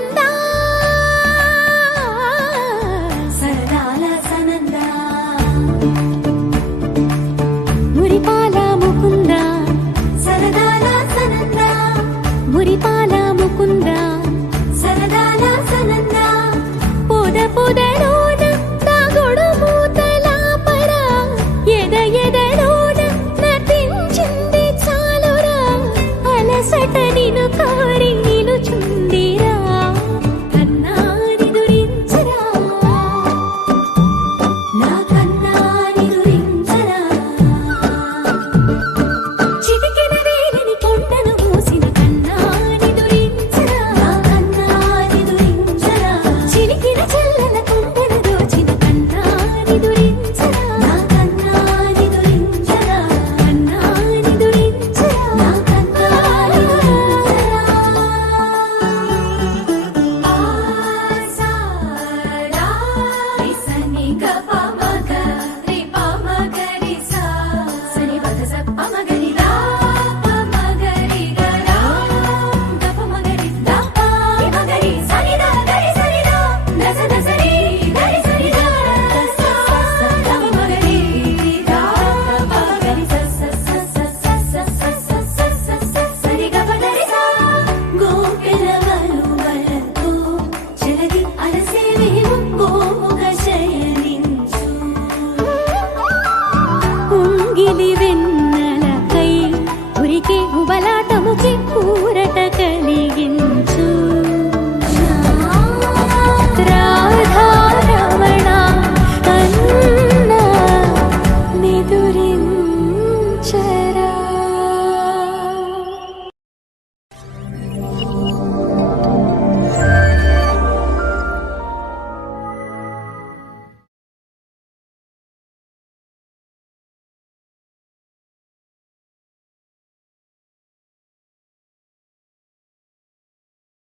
ముకుందా సరదాల సనందా మురిపాల ముకుందా సరదాల సనందా మురిపాల ముకుందా సరదాల సనందా పొద పొదలోన తాగుడు మూతలాపర ఎద ఎదలోన నటించింది చాలురా అలసట నిను కోరి నిలుచుందిరా కన్నా నిదురించరా నా కన్నా నిదురించరా చిటికెన వేలిని కొండను మూసిన కన్నా నిదురించరా నా కన్నా నిదురించరా చిలికిన చల్లన కొండను దోచిన కన్నా నిదురించరా నా కన్నా నిదురించరా కన్నా నిదురించరా నా కన్నా నిదురించరా ఆసారా రిసని గపమగ రిపమగరి సా సని పద సపమగరి రా పమగరి గరా గపమగరి దప మగరి సని ద గరి సని ద నస నసరి గరి సని ద స గపమగరి రా పమగరి స సని గపగరి సా గోపిలవలు వలతో చెలగి అలసేవేవు గోముగ శయనించు ఉంగిలి వెన్నెలకై ఉరికి ఉబలాటముకి కూర